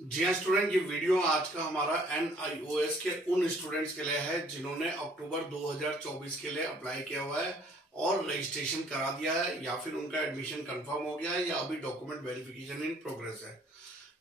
जी हाँ स्टूडेंट, ये वीडियो आज का हमारा NIOS के उन स्टूडेंट्स के लिए है जिन्होंने अक्टूबर 2024 के लिए अप्लाई किया हुआ है और रजिस्ट्रेशन करा दिया है, या फिर उनका एडमिशन कंफर्म हो गया है, या अभी डॉक्यूमेंट वेरिफिकेशन इन प्रोग्रेस है।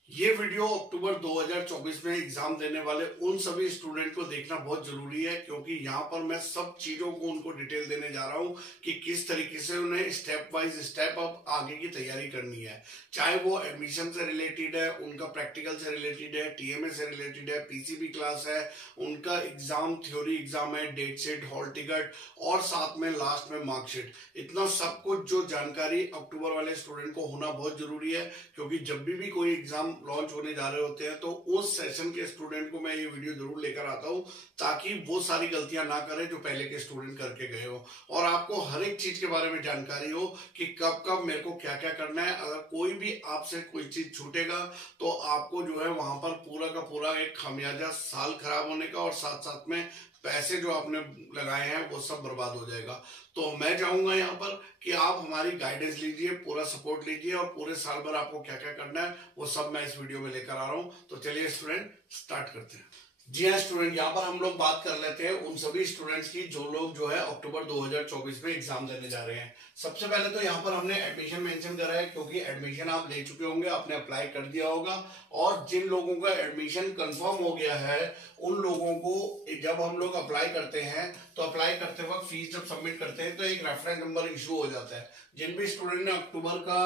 ये वीडियो अक्टूबर 2024 में एग्जाम देने वाले उन सभी स्टूडेंट को देखना बहुत जरूरी है, क्योंकि यहाँ पर मैं सब चीजों को उनको डिटेल देने जा रहा हूँ कि किस तरीके से उन्हें स्टेप वाइज स्टेप अप आगे की तैयारी करनी है। चाहे वो एडमिशन से रिलेटेड है, उनका प्रैक्टिकल से रिलेटेड है, TMA से रिलेटेड है, PCB क्लास है, उनका एग्जाम थ्योरी एग्जाम है, डेट शीट, हॉल टिकट और साथ में लास्ट में मार्कशीट। इतना सब कुछ जो जानकारी अक्टूबर वाले स्टूडेंट को होना बहुत जरूरी है, क्योंकि जब भी कोई एग्जाम लॉन्च होने जा रहे होते हैं तो उस सेशन के स्टूडेंट को मैं ये वीडियो जरूर लेकर आता हूं, ताकि वो सारी गलतियां ना करें जो पहले के स्टूडेंट करके गए हो, और आपको हर एक चीज के बारे में जानकारी हो कि कब कब मेरे को क्या क्या करना है। अगर कोई भी आपसे कोई चीज छूटेगा तो आपको जो है वहां पर पूरा का पूरा एक खमियाजा साल खराब होने का और साथ साथ में पैसे जो आपने लगाए हैं वो सब बर्बाद हो जाएगा। तो मैं चाहूंगा यहाँ पर कि आप हमारी गाइडेंस लीजिए, पूरा सपोर्ट लीजिए, और पूरे साल भर आपको क्या क्या करना है वो सब मैं इस वीडियो में लेकर आ रहा हूं। तो चलिए स्टूडेंट स्टार्ट करते हैं। जी हाँ स्टूडेंट, यहाँ पर हम लोग बात कर लेते हैं उन सभी स्टूडेंट्स की जो लोग जो है अक्टूबर 2024 में एग्जाम देने जा रहे हैं। सबसे पहले तो यहाँ पर हमने एडमिशन मेंशन करा है, क्योंकि एडमिशन आप ले चुके होंगे, आपने अप्लाई कर दिया होगा, और जिन लोगों का एडमिशन कंफर्म हो गया है उन लोगों को जब हम लोग अप्लाई करते हैं तो अप्लाई करते वक्त फीस जब सबमिट करते हैं तो एक रेफरेंस नंबर इशू हो जाता है। जिन भी स्टूडेंट ने अक्टूबर का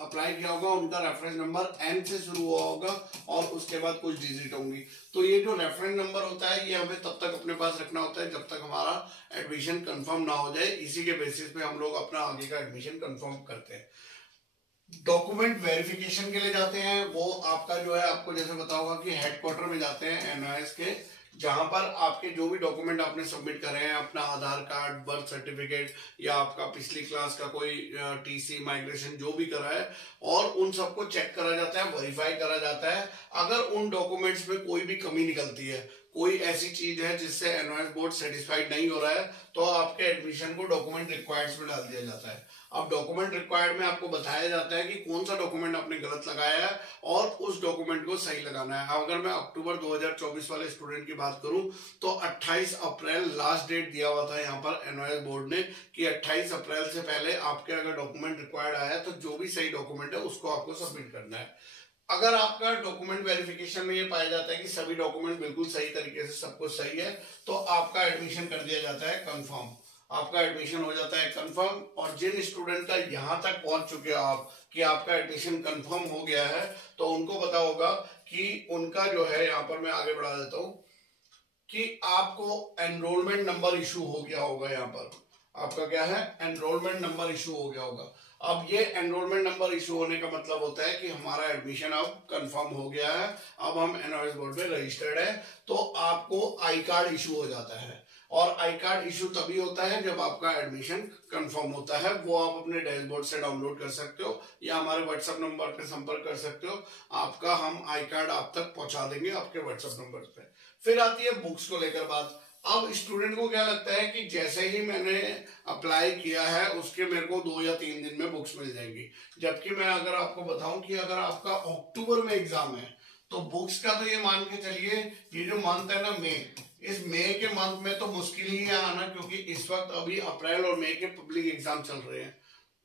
अप्लाई किया होगा उनका रेफरेंस नंबर N से शुरू हुआ होगा और उसके बाद कुछ डिजिट होंगी। तो ये जो रेफरेंस नंबर होता है ये हमें तब तक अपने पास रखना होता है जब तक हमारा एडमिशन कंफर्म ना हो जाए। इसी के बेसिस पे हम लोग अपना आगे का एडमिशन कंफर्म करते हैं। डॉक्यूमेंट वेरिफिकेशन के लिए जाते हैं, वो आपका जो है आपको जैसे पता होगा कि हेडक्वार्टर में जाते हैं NIOS के, जहां पर आपके जो भी डॉक्यूमेंट आपने सबमिट करे हैं, अपना आधार कार्ड, बर्थ सर्टिफिकेट, या आपका पिछली क्लास का कोई TC, माइग्रेशन जो भी करा है, और उन सबको चेक करा जाता है, वेरीफाई करा जाता है। अगर उन डॉक्यूमेंट्स में कोई भी कमी निकलती है, कोई ऐसी चीज है जिससे NIOS बोर्ड सेटिस्फाइड नहीं हो रहा है, तो आपके एडमिशन को डॉक्यूमेंट रिक्वायर्ड्स में डाल दिया जाता है। अब डॉक्यूमेंट रिक्वायर्ड में आपको बताया जाता है कि कौन सा डॉक्यूमेंट आपने गलत लगाया है और उस डॉक्यूमेंट को सही लगाना है। अगर मैं अक्टूबर 2024 वाले स्टूडेंट की बात करूं तो 28 अप्रैल लास्ट डेट दिया हुआ था यहाँ पर NIOS बोर्ड ने कि 28 अप्रैल से पहले आपके अगर डॉक्यूमेंट रिक्वायर्ड आया है तो जो भी सही डॉक्यूमेंट है उसको आपको सबमिट करना है। अगर आपका डॉक्यूमेंट वेरिफिकेशन में ये पाया जाता है कि सभी डॉक्यूमेंट बिल्कुल सही तरीके से सब कुछ सही है, तो आपका एडमिशन कर दिया जाता है कंफर्म। आपका एडमिशन हो जाता है कंफर्म। और जिन स्टूडेंट का यहां तक पहुंच चुके हो आप कि आपका एडमिशन कंफर्म हो गया है, तो उनको पता होगा कि उनका जो है, यहां पर मैं आगे बढ़ा देता हूं कि आपको एनरोलमेंट नंबर इशू हो गया होगा। यहाँ पर आपका क्या है, एनरोलमेंट नंबर इशू हो गया होगा। अब ये एनरोलमेंट नंबर इशू होने का मतलब होता है कि हमारा एडमिशन अब कंफर्म हो गया है, अब हम NIOS बोर्ड में रजिस्टर्ड है, तो आपको आई कार्ड इशू हो जाता है। और आई कार्ड इशू तभी होता है जब आपका एडमिशन कंफर्म होता है। वो आप अपने डैशबोर्ड से डाउनलोड कर सकते हो या हमारे व्हाट्सएप नंबर पे संपर्क कर सकते हो। आपका हम आई कार्ड आप तक पहुंचा देंगे आपके व्हाट्सएप नंबर पे। फिर आती है बुक्स को लेकर बात। अब स्टूडेंट को क्या लगता है कि जैसे ही मैंने अप्लाई किया है उसके मेरे को 2 या 3 दिन में बुक्स मिल जाएंगी, जबकि मैं अगर आपको बताऊं कि अगर आपका अक्टूबर में एग्जाम है तो बुक्स का तो ये मान के चलिए, ये जो मंथ है ना मई, इस मई के मंथ में तो मुश्किल ही है आना, क्योंकि इस वक्त अभी अप्रैल और मई के पब्लिक एग्जाम चल रहे हैं।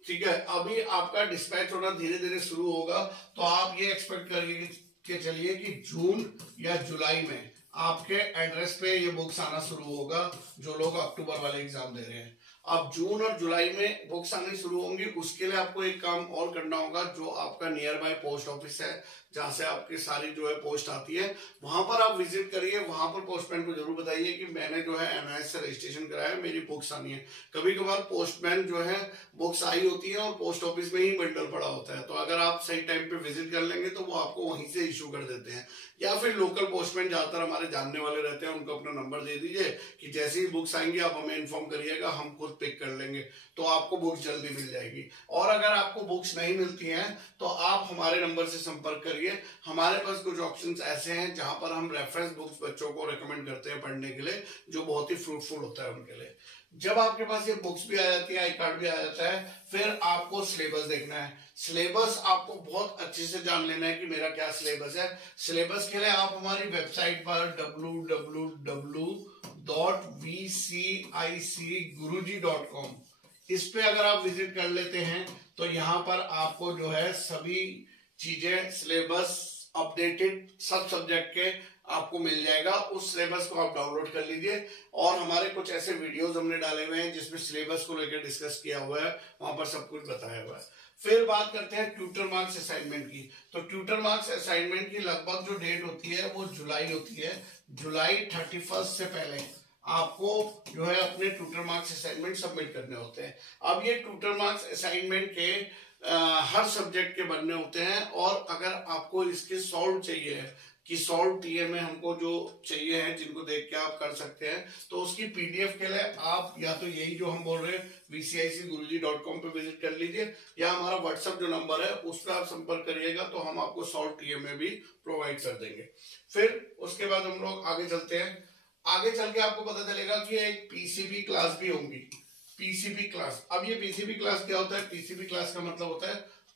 ठीक है, अभी आपका डिस्पैच होना धीरे धीरे शुरू होगा, तो आप ये एक्सपेक्ट करके चलिए कि जून या जुलाई में आपके एड्रेस पे ये बुक्स आना शुरू होगा, जो लोग अक्टूबर वाले एग्जाम दे रहे हैं। अब जून और जुलाई में बुक्स आनी शुरू होंगी, उसके लिए आपको एक काम और करना होगा। जो आपका नियर बाय पोस्ट ऑफिस है, जहां से आपकी सारी जो है पोस्ट आती है, वहां पर आप विजिट करिए। वहां पर पोस्टमैन को जरूर बताइए कि मैंने जो है NIOS से रजिस्ट्रेशन कराया है, मेरी बुक्स आनी है। कभी कभार पोस्टमैन जो है बुक्स आई होती है और पोस्ट ऑफिस में ही बंडल पड़ा होता है, तो अगर आप सही टाइम पे विजिट कर लेंगे तो वो आपको वहीं से इशू कर देते हैं। या फिर लोकल पोस्टमैन ज्यादातर हमारे जानने वाले रहते हैं, उनको अपना नंबर दे दीजिए कि जैसे ही बुक्स आएंगी आप हमें इन्फॉर्म करिएगा, हम खुद पिक कर लेंगे, तो आपको बुक्स जल्दी मिल जाएगी। और अगर आपको बुक्स नहीं मिलती हैं तो आप हमारे नंबर से संपर्क करिए। हमारे पास कुछ ऑप्शंस ऐसे हैं जहां पर हम रेफरेंस बुक्स बच्चों को रेकमेंड करते हैं पढ़ने के लिए, जो बहुत ही फ्रूटफुल होता है उनके लिए। जब आपके पास ये बुक्स भी आ जाती है, आई कार्ड भी आ जाता है, फिर आपको सिलेबस देखना है। सिलेबस आपको बहुत अच्छे से जान लेना है कि मेरा क्या सिलेबस है। सिलेबस के लिए आप हमारी वेबसाइट पर www.vcicguruji.com इस पे अगर आप विजिट कर लेते हैं तो यहाँ पर आपको जो है सभी चीजें, सिलेबस अपडेटेड सब सब्जेक्ट के आपको मिल जाएगा। उस सिलेबस को आप डाउनलोड कर लीजिए और हमारे कुछ ऐसे वीडियोस हमने डाले हुए हैं जिसमें सिलेबस को लेकर डिस्कस किया हुआ है, वहां पर सब कुछ बताया हुआ है। फिर बात करते हैं ट्यूटर मार्क्स असाइनमेंट की। तो ट्यूटर मार्क्स असाइनमेंट की लगभग जो डेट होती है वो जुलाई होती है। जुलाई 31 से पहले आपको जो है अपने ट्यूटर मार्क्स असाइनमेंट सबमिट करने होते हैं। अब ये ट्यूटर मार्क्स असाइनमेंट के हर सब्जेक्ट के बनने होते हैं और अगर आपको इसके सॉल्व चाहिए कि सॉल्व टीएमए हमको जो चाहिए है, जिनको देख के आप कर सकते हैं, तो उसकी पीडीएफ के लिए आप या तो यही जो हम बोल रहे हैं vcicguruji.com पे विजिट कर लीजिए या हमारा व्हाट्सएप जो नंबर है उस पर आप संपर्क करिएगा तो हम आपको सॉल्व टीएमए भी प्रोवाइड कर देंगे। फिर उसके बाद हम लोग आगे चलते हैं। आगे चल के आपको पता चलेगा कि एक पीसीबी क्लास भी होंगी। पीसीबी क्लास, अब ये पीसीबी क्लास क्या होता है? पीसीबी क्लास का मतलब होता है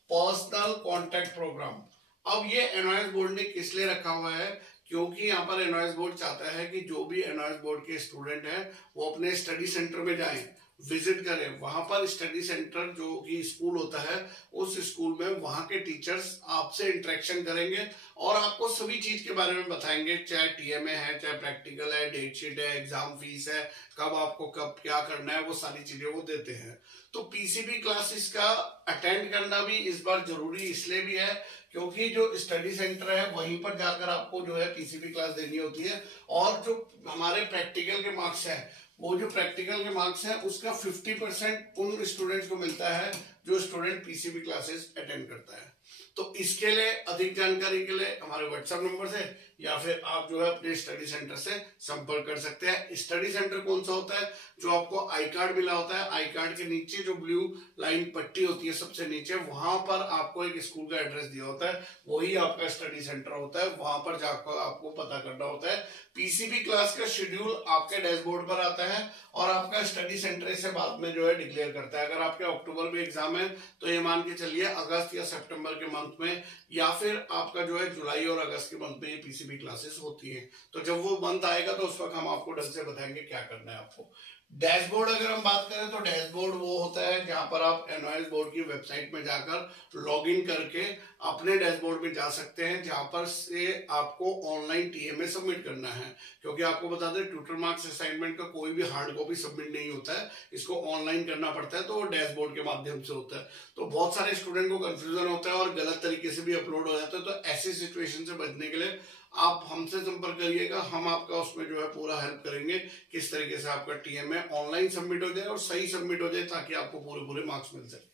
पर्सनल कॉन्टैक्ट प्रोग्राम। अब ये एनवाइस बोर्ड ने किस लिए रखा हुआ है? क्योंकि यहाँ पर एनवाइस बोर्ड चाहता है कि जो भी एनवाइस बोर्ड के स्टूडेंट हैं वो अपने स्टडी सेंटर में जाएं, विजिट करें। वहां पर स्टडी सेंटर जो कि स्कूल होता है, उस स्कूल में वहां के टीचर्स आपसे इंटरेक्शन करेंगे और आपको सभी चीज के बारे में बताएंगे, चाहे टीएमए है, चाहे प्रैक्टिकल है, डेट शीट है, एग्जाम फीस है, कब आपको कब क्या करना है, वो सारी चीजें वो देते हैं। तो पीसीबी क्लासेस का अटेंड करना भी इस बार जरूरी इसलिए भी है क्योंकि जो स्टडी सेंटर है वहीं पर जाकर आपको जो है पीसीबी क्लास देनी होती है और जो हमारे प्रैक्टिकल के मार्क्स है, वो जो प्रैक्टिकल के मार्क्स है उसका 50% उन स्टूडेंट्स को मिलता है जो स्टूडेंट पीसीबी क्लासेस अटेंड करता है। तो इसके लिए अधिक जानकारी के लिए हमारे व्हाट्सएप नंबर से या फिर आप जो है अपने स्टडी सेंटर से संपर्क कर सकते हैं। स्टडी सेंटर कौन सा होता है? जो आपको आई कार्ड मिला होता है, आई कार्ड के नीचे जो ब्लू लाइन पट्टी होती है सबसे नीचे, वहां पर आपको एक स्कूल का एड्रेस दिया होता है, वही आपका स्टडी सेंटर होता है। वहां पर जाकर आपको पता करना होता है। पीसीबी क्लास का शेड्यूल आपके डैशबोर्ड पर आता है और आपका स्टडी सेंटर इसे बाद में जो है डिक्लेयर करता है। अगर आपके अक्टूबर में एग्जाम है तो ये मान के चलिए अगस्त या सितंबर के मंथ में या फिर आपका जो है जुलाई और अगस्त के मंथ में ये पीसीबी क्लासेस होती हैं। तो जब वो मंथ आएगा तो उस वक्त हम आपको ढंग से बताएंगे क्या करना है आपको। डैशबोर्ड अगर हम बात करें तो डैशबोर्ड वो होता है जहां पर आप एनवाइस बोर्ड की वेबसाइट में जाकर लॉगिन करके अपने डैशबोर्ड में जा सकते हैं, जहां पर से आपको ऑनलाइन टीएमए सबमिट करना है। क्योंकि आपको बता दें ट्यूटर मार्क्स असाइनमेंट का कोई भी हार्ड कॉपी सबमिट नहीं होता है, इसको ऑनलाइन करना पड़ता है, तो वो डैशबोर्ड के माध्यम से होता है। तो बहुत सारे स्टूडेंट को कंफ्यूजन होता है और गलत तरीके से भी अपलोड हो जाता है। तो ऐसी सिचुएशन से बचने के लिए आप हमसे संपर्क करिएगा, हम आपका उसमें जो है पूरा हेल्प करेंगे किस तरीके से आपका टीएमए ऑनलाइन सबमिट हो जाए और सही सबमिट हो जाए ताकि आपको पूरे मार्क्स मिल सके।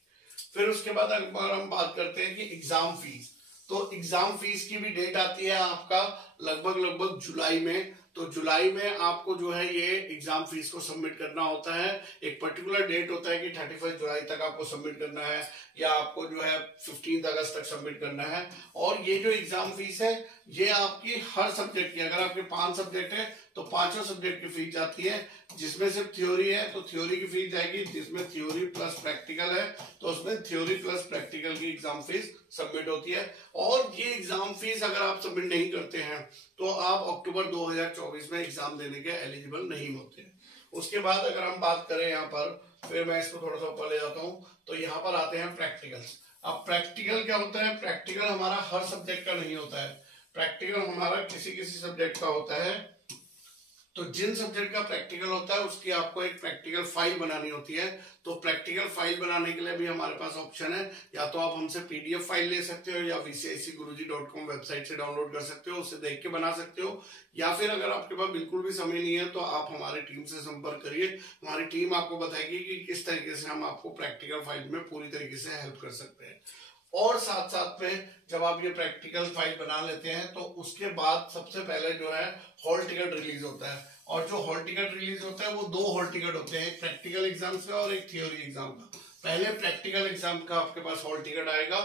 फिर उसके बाद अगर हम बात करते हैं कि एग्जाम फीस, तो एग्जाम फीस की भी डेट आती है आपका लगभग जुलाई में। तो जुलाई में आपको जो है ये एग्जाम फीस को सबमिट करना होता है। एक पर्टिकुलर डेट होता है कि 31 जुलाई तक आपको सबमिट करना है या आपको जो है 15 अगस्त तक सबमिट करना है। और ये जो एग्जाम फीस है ये आपकी हर सब्जेक्ट की, अगर आपके 5 सब्जेक्ट है तो 5 सब्जेक्ट की फीस जाती है। जिसमें सिर्फ थ्योरी है तो थ्योरी की फीस जाएगी, जिसमें थ्योरी प्लस प्रैक्टिकल है तो उसमें थ्योरी प्लस प्रैक्टिकल की एग्जाम फीस सबमिट होती है। और ये एग्जाम फीस अगर आप सबमिट नहीं करते हैं तो आप अक्टूबर 2024 में एग्जाम देने के एलिजिबल नहीं होते हैं। उसके बाद अगर हम बात करें यहाँ पर, फिर मैं इसको थोड़ा सा ऊपर ले जाता हूँ, तो यहाँ पर आते हैं प्रैक्टिकल्स। अब प्रैक्टिकल क्या होता है? प्रैक्टिकल हमारा हर सब्जेक्ट का नहीं होता है, प्रैक्टिकल हमारा किसी सब्जेक्ट का होता है। तो जिन सब्जेक्ट का प्रैक्टिकल होता है उसकी आपको एक प्रैक्टिकल फाइल बनानी होती है। तो प्रैक्टिकल फाइल बनाने के लिए भी हमारे पास ऑप्शन है, या तो आप हमसे पीडीएफ फाइल ले सकते हो या vcicguruji.com वेबसाइट से डाउनलोड कर सकते हो, उसे देख के बना सकते हो, या फिर अगर आपके पास बिल्कुल भी समय नहीं है तो आप हमारी टीम से संपर्क करिए। हमारी टीम आपको बताएगी कि किस तरीके से हम आपको प्रैक्टिकल फाइल में पूरी तरीके से हेल्प कर सकते हैं। और साथ साथ में जब आप ये प्रैक्टिकल फाइल बना लेते हैं तो उसके बाद सबसे पहले जो है हॉल टिकट रिलीज होता है। और जो हॉल टिकट रिलीज होता है वो 2 हॉल टिकट होते हैं, एक प्रैक्टिकल एग्जाम का और एक थ्योरी एग्जाम का। पहले प्रैक्टिकल एग्जाम का आपके पास हॉल टिकट आएगा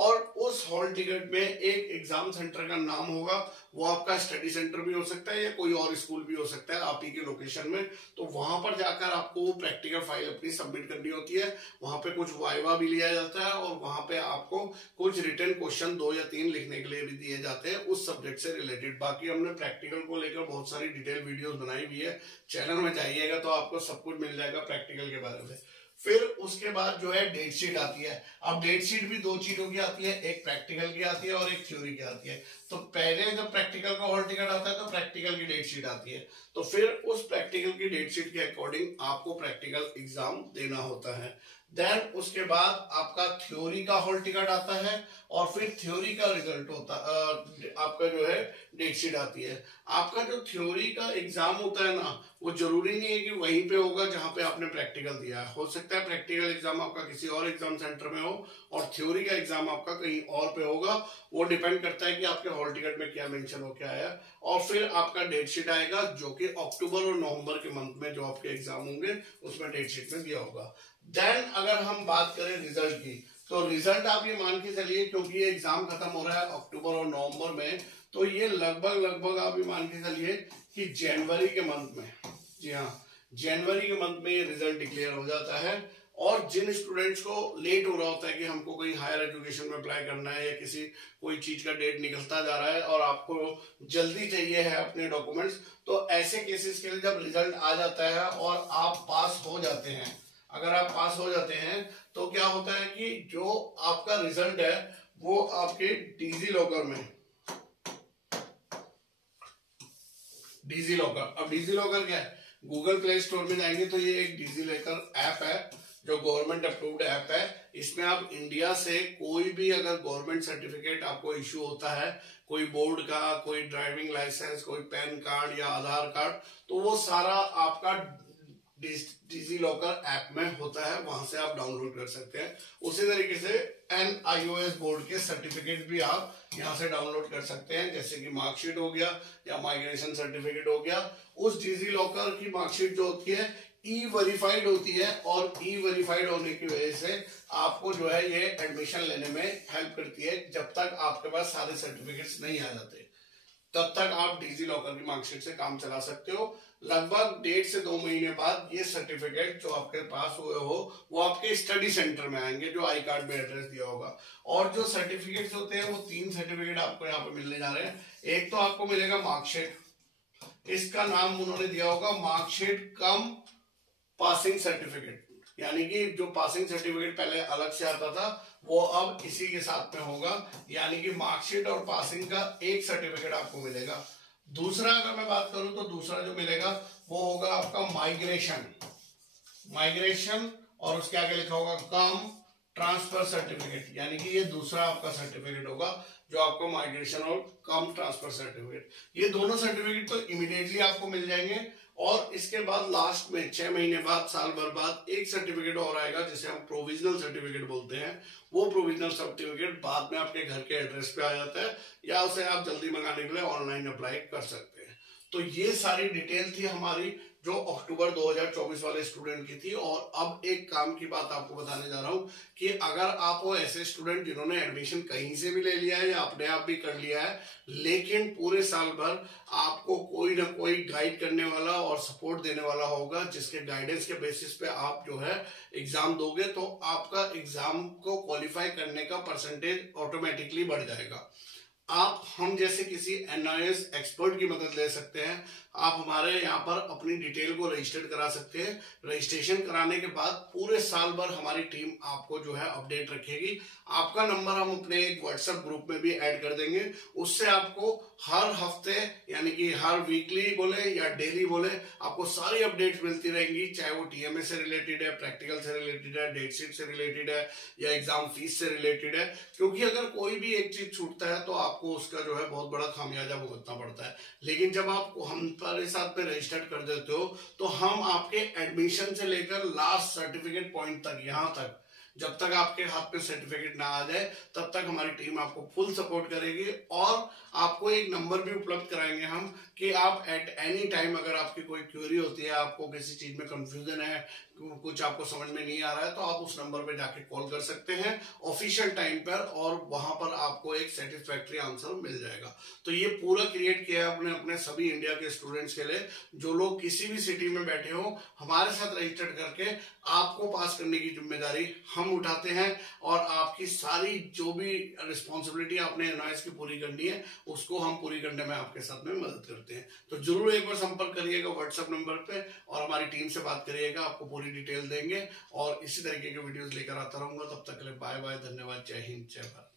और उस हॉल टिकट में एक एग्जाम सेंटर का नाम होगा। वो आपका स्टडी सेंटर भी हो सकता है या कोई और स्कूल भी हो सकता है आप ही के लोकेशन में। तो वहां पर जाकर आपको प्रैक्टिकल फाइल अपनी सबमिट करनी होती है। वहां पे कुछ वाइवा भी लिया जाता है और वहां पे आपको कुछ रिटन क्वेश्चन 2 या 3 लिखने के लिए भी दिए जाते हैं उस सब्जेक्ट से रिलेटेड। बाकी हमने प्रैक्टिकल को लेकर बहुत सारी डिटेल वीडियोस बनाई हुई है, चैनल में जाइएगा तो आपको सब कुछ मिल जाएगा प्रैक्टिकल के बारे में। फिर उसके बाद जो है डेट शीट आती है। अब डेट शीट भी 2 चीजों की आती है, एक प्रैक्टिकल की आती है और एक थ्योरी की आती है। तो पहले जब प्रैक्टिकल का हॉल टिकट आता है तो प्रैक्टिकल की डेट शीट आती है। तो फिर उस प्रैक्टिकल की डेट शीट के अकॉर्डिंग आपको प्रैक्टिकल एग्जाम देना होता है। देन उसके बाद आपका थ्योरी का हॉल टिकट आता है और फिर थ्योरी का रिजल्ट होता आपका जो है डेट शीट आती है। आपका जो थ्योरी का एग्जाम होता है ना, वो जरूरी नहीं है कि वहीं पे होगा जहां पे आपने प्रैक्टिकल दिया है। हो सकता है प्रैक्टिकल एग्जाम आपका किसी और एग्जाम सेंटर में हो और थ्योरी का एग्जाम आपका कहीं और पे होगा। वो डिपेंड करता है कि आपके हॉल टिकट में क्या मेंशन होकर आया। और फिर आपका डेट शीट आएगा जो कि अक्टूबर और नवंबर के मंथ में जो आपके एग्जाम होंगे उसमें डेट शीट में दिया होगा। देन अगर हम बात करें रिजल्ट की, तो रिजल्ट आप ये मान के चलिए क्योंकि ये एग्जाम खत्म हो रहा है अक्टूबर और नवंबर में, तो ये लगभग आप ये मान के चलिए कि जनवरी के मंथ में, जी हाँ जनवरी के मंथ में ये रिजल्ट डिक्लेयर हो जाता है। और जिन स्टूडेंट्स को लेट हो रहा होता है कि हमको कोई हायर एजुकेशन में अप्लाई करना है या किसी कोई चीज का डेट निकलता जा रहा है और आपको जल्दी चाहिए है अपने डॉक्यूमेंट्स, तो ऐसे केसेस के लिए जब रिजल्ट आ जाता है और आप पास हो जाते हैं, अगर आप पास हो जाते हैं तो क्या होता है कि जो आपका रिजल्ट है वो आपके डिजी लॉकर में, डिजी लॉकर, अब डिजी लॉकर क्या है, गूगल प्ले स्टोर में जाएंगे तो ये एक डिजी लॉकर ऐप है जो गवर्नमेंट अप्रूव्ड ऐप है। इसमें आप इंडिया से कोई भी अगर गवर्नमेंट सर्टिफिकेट आपको इश्यू होता है, कोई बोर्ड का, कोई ड्राइविंग लाइसेंस, कोई पैन कार्ड या आधार कार्ड, तो वो सारा आपका डिजी लॉकर ऐप में होता है, वहां से आप डाउनलोड कर सकते हैं। उसी तरीके से NIOS बोर्ड के सर्टिफिकेट भी आप यहां से डाउनलोड कर सकते हैं, जैसे कि मार्कशीट हो गया या माइग्रेशन सर्टिफिकेट हो गया। उस डिजी लॉकर की मार्कशीट जो होती है ई-वेरिफाइड होती है और ई-वेरिफाइड होने की वजह से आपको जो है ये एडमिशन लेने में हेल्प करती है। जब तक आपके पास सारे सर्टिफिकेट्स नहीं आ जाते तब तक आप डिजी लॉकर की मार्कशीट से काम चला सकते हो। लगभग 1.5 से 2 महीने बाद ये सर्टिफिकेट जो आपके पास हुए हो वो आपके स्टडी सेंटर में आएंगे जो आई कार्ड में एड्रेस दिया होगा। और जो सर्टिफिकेट्स होते हैं वो 3 सर्टिफिकेट आपको यहाँ पे मिलने जा रहे हैं। एक तो आपको मिलेगा मार्कशीट, इसका नाम उन्होंने दिया होगा मार्कशीट कम पासिंग सर्टिफिकेट, यानी कि जो पासिंग सर्टिफिकेट पहले अलग से आता था वो अब इसी के साथ में होगा, यानी कि मार्कशीट और पासिंग का एक सर्टिफिकेट आपको मिलेगा। दूसरा अगर मैं बात करूं तो दूसरा जो मिलेगा वो होगा आपका माइग्रेशन और उसके आगे लिखा होगा कम ट्रांसफर सर्टिफिकेट, यानी कि ये दूसरा आपका सर्टिफिकेट होगा जो आपको माइग्रेशन और कम ट्रांसफर सर्टिफिकेट। ये दोनों सर्टिफिकेट तो इमीडिएटली आपको मिल जाएंगे और इसके बाद लास्ट में 6 महीने बाद, साल भर बाद एक सर्टिफिकेट और आएगा जिसे हम प्रोविजनल सर्टिफिकेट बोलते हैं। वो प्रोविजनल सर्टिफिकेट बाद में आपके घर के एड्रेस पे आ जाता है या उसे आप जल्दी मंगाने के लिए ऑनलाइन अप्लाई कर सकते हैं। तो ये सारी डिटेल थी हमारी जो अक्टूबर 2024 वाले स्टूडेंट की थी। और अब एक काम की बात आपको बताने जा रहा हूं कि अगर आप वो ऐसे स्टूडेंट जिन्होंने एडमिशन कहीं से भी ले लिया है या अपने आप भी कर लिया है, लेकिन पूरे साल भर आपको कोई ना कोई गाइड करने वाला और सपोर्ट देने वाला होगा, जिसके गाइडेंस के बेसिस पे आप जो है एग्जाम दोगे तो आपका एग्जाम को क्वालिफाई करने का परसेंटेज ऑटोमेटिकली बढ़ जाएगा। आप हम जैसे किसी NIOS एक्सपर्ट की मदद ले सकते हैं। आप हमारे यहाँ पर अपनी डिटेल को रजिस्टर करा सकते हैं। रजिस्ट्रेशन कराने के बाद पूरे साल भर हमारी टीम आपको जो है अपडेट रखेगी। आपका नंबर हम अपने एक व्हाट्सएप ग्रुप में भी ऐड कर देंगे, उससे आपको हर हफ्ते यानी कि हर वीकली बोले या डेली बोले आपको सारी अपडेट्स मिलती रहेंगी, चाहे वो TMA से रिलेटेड है, प्रैक्टिकल से रिलेटेड है, डेट शीट से रिलेटेड है या एग्जाम फीस से रिलेटेड है। क्योंकि अगर कोई भी एक चीज छूटता है तो आपको उसका जो है बहुत बड़ा खामियाजा भुगतना पड़ता है। लेकिन जब आप हम हमारे साथ में रजिस्टर्ड कर देते हो तो हम आपके एडमिशन से लेकर लास्ट सर्टिफिकेट पॉइंट तक, यहां तक जब तक आपके हाथ में सर्टिफिकेट ना आ जाए तब तक हमारी टीम आपको फुल सपोर्ट करेगी और आपको एक नंबर भी उपलब्ध कराएंगे हम कि आप एट एनी टाइम अगर आपकी कोई क्वेरी होती है, आपको किसी चीज में कंफ्यूजन है, कुछ आपको समझ में नहीं आ रहा है, तो आप उस नंबर पे जाके कॉल कर सकते हैं ऑफिशियल टाइम पर और वहां पर आपको एक सेटिस्फैक्ट्री आंसर मिल जाएगा। तो ये पूरा क्रिएट किया है अपने अपने सभी इंडिया के स्टूडेंट्स के लिए, जो लोग किसी भी सिटी में बैठे हो हमारे साथ रजिस्टर्ड करके आपको पास करने की जिम्मेदारी हम उठाते हैं और आपकी सारी जो भी रिस्पॉन्सिबिलिटी आपने एनवाइस की पूरी करनी है उसको हम पूरी करने में आपके साथ में मदद करते हैं। तो जरूर एक बार संपर्क करिएगा व्हाट्सएप नंबर पे और हमारी टीम से बात करिएगा, आपको पूरी डिटेल देंगे और इसी तरीके के वीडियोस लेकर आता रहूंगा। तब तक के लिए बाय बाय, धन्यवाद, जय हिंद, जय भारत।